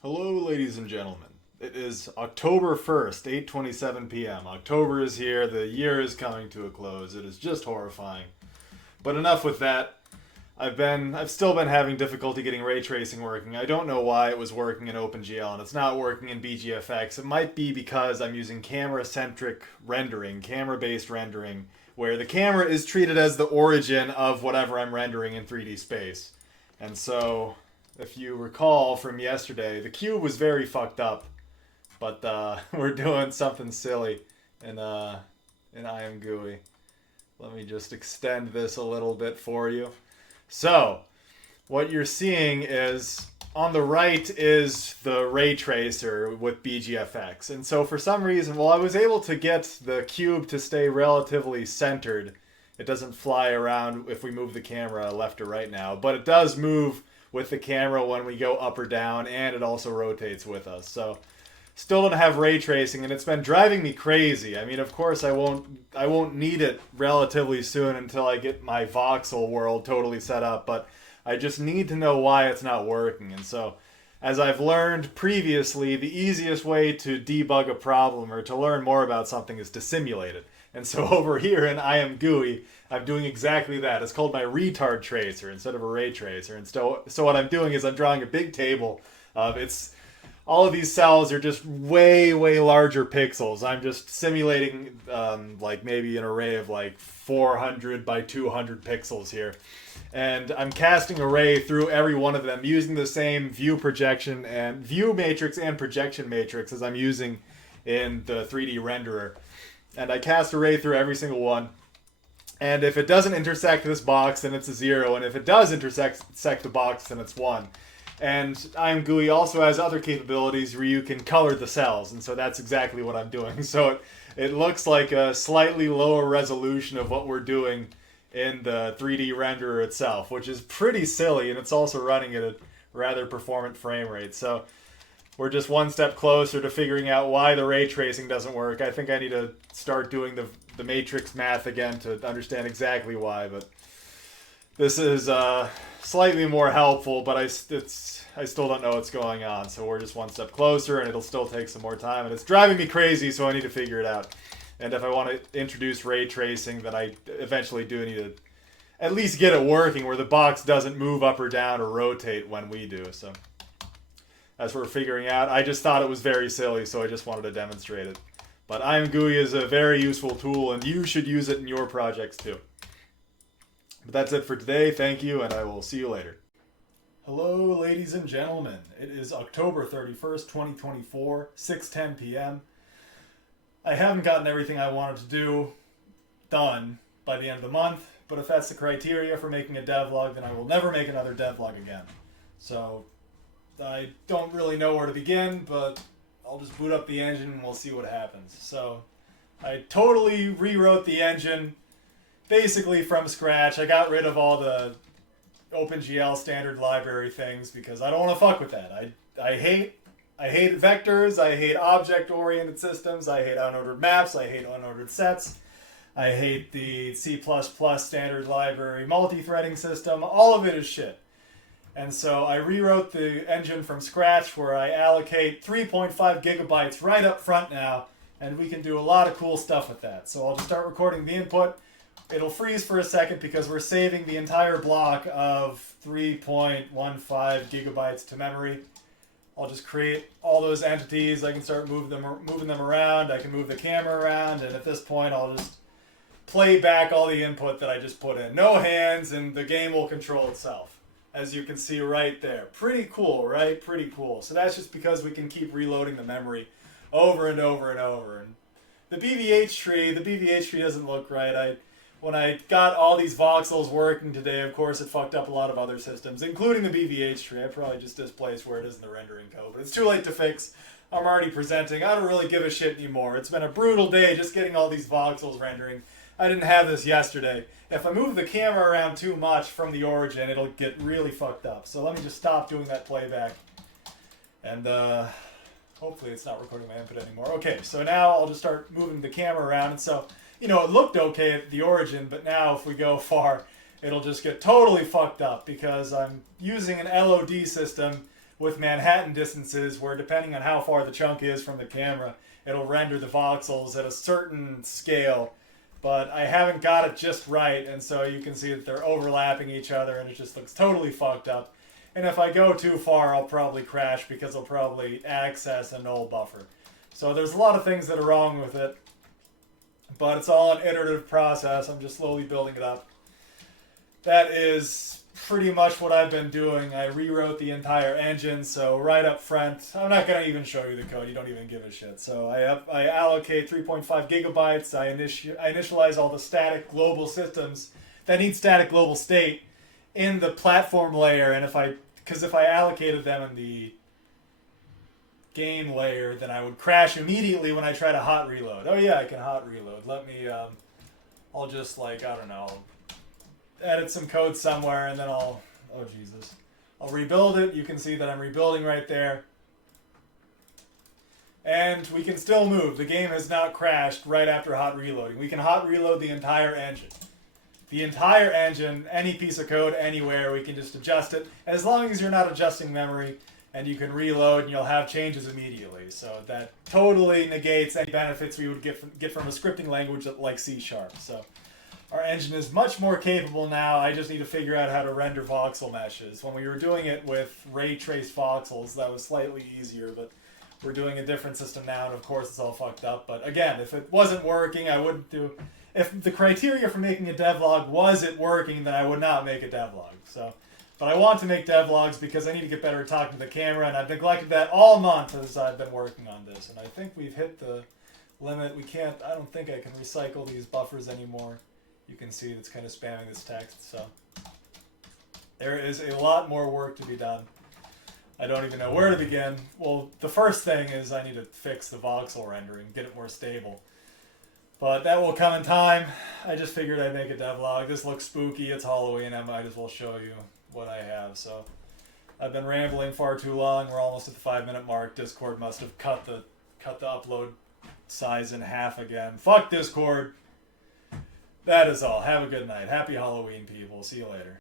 Hello, ladies and gentlemen. It is October 1st, 8:27 p.m. October is here. The year is coming to a close. It is just horrifying. But enough with that. I've still been having difficulty getting ray tracing working. I don't know why it was working in OpenGL and it's not working in BGFX. It might be because I'm using camera-centric rendering, camera-based rendering, where the camera is treated as the origin of whatever I'm rendering in 3D space. And so, if you recall from yesterday, the cube was very fucked up, but we're doing something silly in I Am GUI. Let me just extend this a little bit for you. So, what you're seeing is on the right is the ray tracer with BGFX. And so for some reason, well, I was able to get the cube to stay relatively centered. It doesn't fly around if we move the camera left or right now, but it does move with the camera when we go up or down, and it also rotates with us. So still don't have ray tracing, and it's been driving me crazy. I mean, of course I won't need it relatively soon until I get my voxel world totally set up, but I just need to know why it's not working. And so, as I've learned previously, the easiest way to debug a problem or to learn more about something is to simulate it. And so over here in I Am GUI, I'm doing exactly that. It's called my retard tracer instead of a ray tracer. And so what I'm doing is I'm drawing a big table of all of these cells are just way, way larger pixels. I'm just simulating like maybe an array of like 400 by 200 pixels here. And I'm casting a ray through every one of them using the same view projection and view matrix and projection matrix as I'm using in the 3D renderer. And I cast a ray through every single one. And if it doesn't intersect this box, then it's a 0. And if it does intersect the box, then it's 1. And IMGUI also has other capabilities where you can color the cells, and so that's exactly what I'm doing. So it looks like a slightly lower resolution of what we're doing in the 3D renderer itself, which is pretty silly, and it's also running at a rather performant frame rate. So we're just one step closer to figuring out why the ray tracing doesn't work. I think I need to start doing the matrix math again to understand exactly why, but this is slightly more helpful, but I still don't know what's going on. So we're just one step closer, and it'll still take some more time. And it's driving me crazy, so I need to figure it out. And if I want to introduce ray tracing, then I eventually do need to at least get it working where the box doesn't move up or down or rotate when we do. So that's what we're figuring out. I just thought it was very silly, so I just wanted to demonstrate it. But IMGUI is a very useful tool, and you should use it in your projects too. But that's it for today. Thank you, and I will see you later. Hello, ladies and gentlemen. It is October 31st, 2024, 6:10 p.m. I haven't gotten everything I wanted to do done by the end of the month, but if that's the criteria for making a devlog, then I will never make another devlog again. So I don't really know where to begin, but I'll just boot up the engine and we'll see what happens. So I totally rewrote the engine basically from scratch. I got rid of all the OpenGL standard library things because I don't want to fuck with that. I hate vectors, I hate object-oriented systems, I hate unordered maps, I hate unordered sets, I hate the C++ standard library multi-threading system. All of it is shit. And so I rewrote the engine from scratch where I allocate 3.5 gigabytes right up front now, and we can do a lot of cool stuff with that. So I'll just start recording the input. It'll freeze for a second because we're saving the entire block of 3.15 gigabytes to memory. I'll just create all those entities. I can start moving them around. I can move the camera around, and at this point I'll just play back all the input that I just put in. No hands, and the game will control itself. As you can see right there. Pretty cool, right? Pretty cool. So that's just because we can keep reloading the memory over and over and over. And the BVH tree doesn't look right. When I got all these voxels working today, of course, it fucked up a lot of other systems, including the BVH tree. I probably just displaced where it is in the rendering code, but it's too late to fix. I'm already presenting. I don't really give a shit anymore. It's been a brutal day just getting all these voxels rendering. I didn't have this yesterday. If I move the camera around too much from the origin, it'll get really fucked up. So let me just stop doing that playback. And hopefully it's not recording my input anymore. Okay, so now I'll just start moving the camera around. And so, it looked okay at the origin, but now if we go far, it'll just get totally fucked up because I'm using an LOD system with Manhattan distances, where depending on how far the chunk is from the camera, it'll render the voxels at a certain scale. But I haven't got it just right, and so you can see that they're overlapping each other, and it just looks totally fucked up. And if I go too far, I'll probably crash because I'll probably access a null buffer. So there's a lot of things that are wrong with it, but it's all an iterative process. I'm just slowly building it up. That is pretty much what I've been doing. I rewrote the entire engine, so right up front, I'm not going to even show you the code. You don't even give a shit. So I allocate 3.5 gigabytes. I initialize all the static global systems that need static global state in the platform layer, and if I allocated them in the game layer, then I would crash immediately when I try to hot reload. Oh yeah, I can hot reload. Let me, I'll just like, I don't know, edit some code somewhere and then oh Jesus. I'll rebuild it. You can see that I'm rebuilding right there. And we can still move. The game has not crashed right after hot reloading. We can hot reload the entire engine. The entire engine, any piece of code, anywhere, we can just adjust it. As long as you're not adjusting memory, and you can reload and you'll have changes immediately. So that totally negates any benefits we would get from a scripting language like C#. So our engine is much more capable now. I just need to figure out how to render voxel meshes. When we were doing it with ray trace voxels, that was slightly easier, but we're doing a different system now, and of course it's all fucked up. But again, if it wasn't working, I wouldn't do... If the criteria for making a devlog was it working, then I would not make a devlog. So... But I want to make devlogs because I need to get better at talking to the camera, and I've neglected that all month as I've been working on this. And I think we've hit the limit. I don't think I can recycle these buffers anymore. You can see it's kind of spamming this text, so. There is a lot more work to be done. I don't even know where to begin. Well, the first thing is I need to fix the voxel rendering, get it more stable. But that will come in time. I just figured I'd make a devlog. This looks spooky, it's Halloween, I might as well show you what I have. So I've been rambling far too long. We're almost at the 5-minute mark. Discord must have cut the upload size in half again. Fuck Discord. That is all. Have a good night. Happy Halloween, people. See you later.